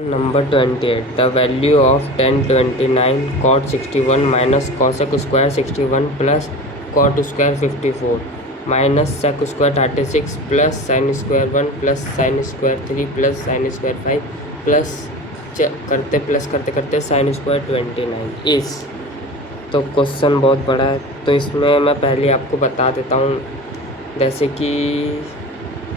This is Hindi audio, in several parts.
Number 28. The value of tan 29 cot 61 minus cosec square 61 plus cot square 54 minus sec square 36 plus sin square 1 plus sin square 3 plus sin square 5 plus करते करते sin square 29 इस। तो क्वेश्चन बहुत बड़ा है, तो इसमें मैं पहले आपको बता देता हूँ। जैसे कि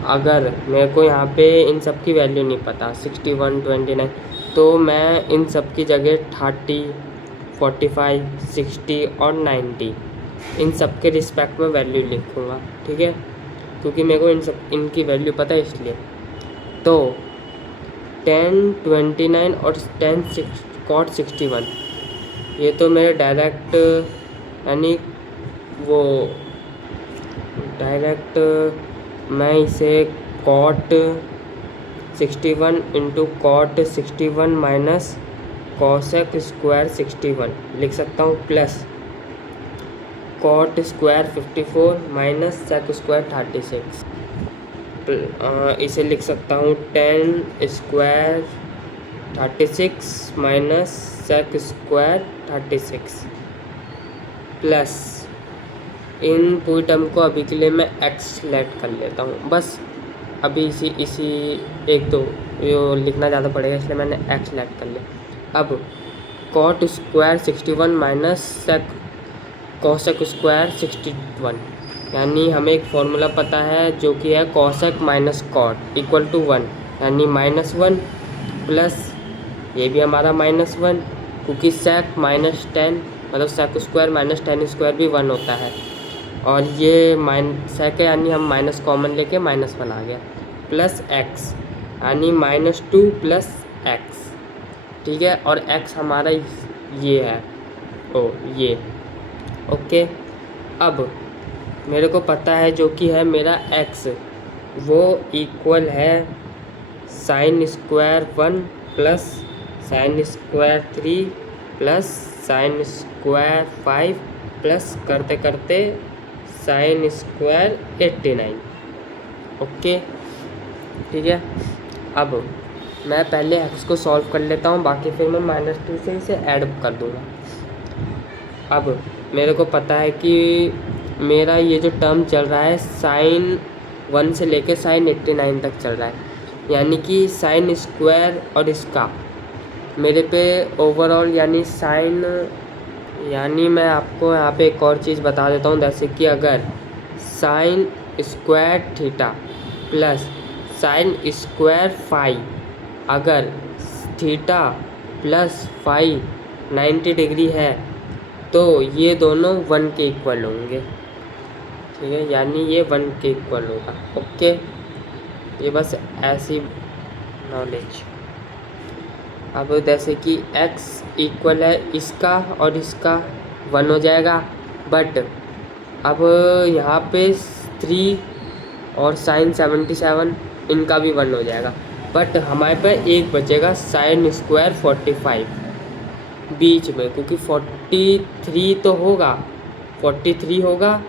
अगर मेरे को यहाँ पे इन सब की वैल्यू नहीं पता 61 29, तो मैं इन सब की जगह 30 45 60 और 90 इन सब के रिस्पेक्ट में वैल्यू लिखूँगा, ठीक है, क्योंकि मेरे को इनकी वैल्यू पता है इसलिए। तो tan 29 और tan cot 61 ये तो मेरे डायरेक्ट यानी वो डायरेक्ट मैं इसे cot 61 into cot 61 minus cosec square 61 लिख सकता हूँ, plus cot square 54 minus sec square 36 इसे लिख सकता हूँ tan square 36 minus sec square 36 plus इन पूरी टर्म को अभी के लिए मैं x सेलेक्ट कर लेता हूँ। बस अभी इसी एक तो ये लिखना ज़्यादा पड़ेगा, इसलिए मैंने x सेलेक्ट कर लिया। अब cot square 61 minus sec cosec square 61, यानी हमें एक फॉर्मूला पता है जो कि है cosec minus cot equal to 1, यानी -1 प्लस ये भी हमारा -1, क्योंकि sec माइनस 10 मतलब sec स्क्वायर माइनस 10 स्क्वायर भी 1 होता है, और ये sec है यानी हम माइनस कॉमन लेके -1 आ गया, प्लस x यानी -2 प्लस x, ठीक है, और x हमारा ये है ये ओके। अब मेरे को पता है जो कि है मेरा x, वो इक्वल है sin square 1 plus sin square 3 plus sin square 5 plus करते करते sin स्क्वायर 89, ओके, ठीक है। अब मैं पहले x को सॉल्व कर लेता हूँ, बाकी फिर मैं -2 से इसे ऐड कर दूँगा। अब मेरे को पता है कि मेरा ये जो टर्म चल रहा है sin 1 से लेके sin 89 तक चल रहा है, यानी कि sin स्क्वायर और इसका मेरे पे ओवरऑल यानी मैं आपको यहाँ पे एक और चीज़ बता देता हूँ। जैसे कि अगर sin square theta plus sin square 5, अगर थीटा प्लस 5 90 डिग्री है तो ये दोनों 1 के इक्वल होंगे, ठीक है, यानी ये 1 के इक्वल होगा, ओके। ये बस ऐसी नॉलेज। अब जैसे कि x इक्वल है इसका और इसका 1 हो जाएगा, बट अब यहाँ पे 3 और sin 77 इनका भी 1 हो जाएगा, बट हमारे पास एक बचेगा sin स्क्वायर 45 बीच में, क्योंकि 43 तो होगा, 43 होगा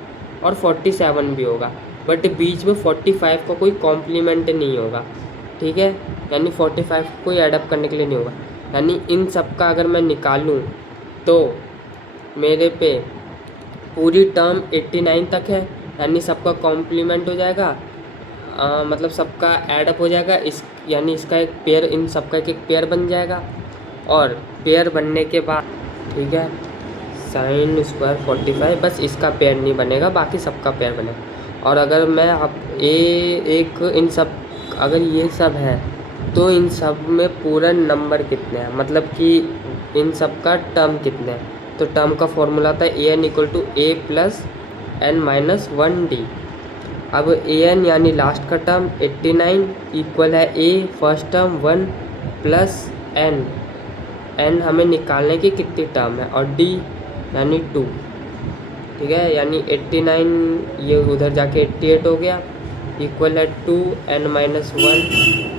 और 47 भी होगा, बट बीच में 45 का कोई कॉम्प्लीमेंट नहीं होगा, ठीक है, यानी 45 को कोई एडअप करने के लिए नहीं होगा। यानी इन सब का अगर मैं निकालूं तो मेरे पे पूरी टर्म 89 तक है, यानी सबका कॉम्प्लीमेंट हो जाएगा, मतलब सबका एडअप हो जाएगा, यानी इसका एक पेयर, इन सबका एक पेयर बन जाएगा, और पेयर बनने के बाद, ठीक है, sin स्क्वायर 45, बस इसका पेयर नहीं बनेगा, बाकी सबका पेयर बनेगा। और अगर मैं इन सब अगर ये सब है तो इन सब में पूरा नंबर कितने हैं, मतलब कि इन सब का टर्म कितने हैं, तो टर्म का फॉर्मूला था an equal to a plus n minus 1d। अब an यानी लास्ट का टर्म 89 इक्वल है a first term 1 plus n हमें निकालने की कितनी टर्म है, और d यानी 2, ठीक है, यानी 89 ये उधर जाके 88 हो गया, इक्वल है 2n minus 1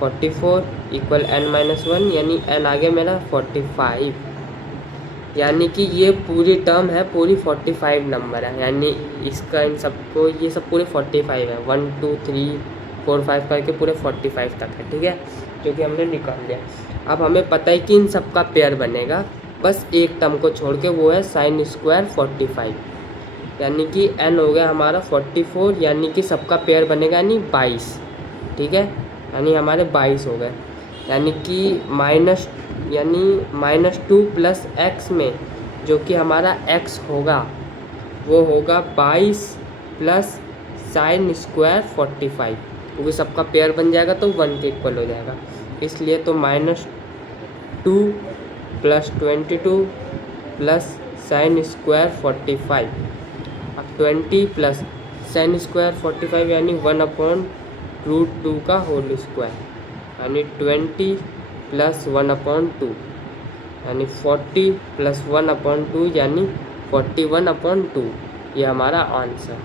44 equal n minus 1, यानी n आ गया मेरा 45, यानी कि ये पूरी टर्म है, पूरी 45 नंबर है, यानी इसका इन सबको ये सब पूरे 45 है, 1 2 3 4 5 करके पूरे 45 तक है, ठीक है। जो कि हमने निकाल लिया। अब हमें पता है कि इन सब का पेयर बनेगा, बस एक टर्म को छोड़ के, वो है साइन स्क्वायर 45, यानी कि n हो गया हमारा 44, यानी कि सबका पेयर बनेगा यानी 22, ठीक है, यानी हमारे 22 हो गए। यानी कि -2 प्लस x में जो कि हमारा x होगा वो होगा 22 प्लस साइन स्क्वायर 45, क्योंकि सबका पेयर बन जाएगा तो 1 के इक्वल हो जाएगा, इसलिए तो -2 प्लस 22 प्लस साइन स्क्वायर 45, अब 20 प्लस साइन स्क्वायर 45 यानी 1/√2 का होल स्क्वायर, यानी 20 प्लस 1/2 यानी 40 प्लस 1/2 यानी 41/2, ये हमारा आंसर।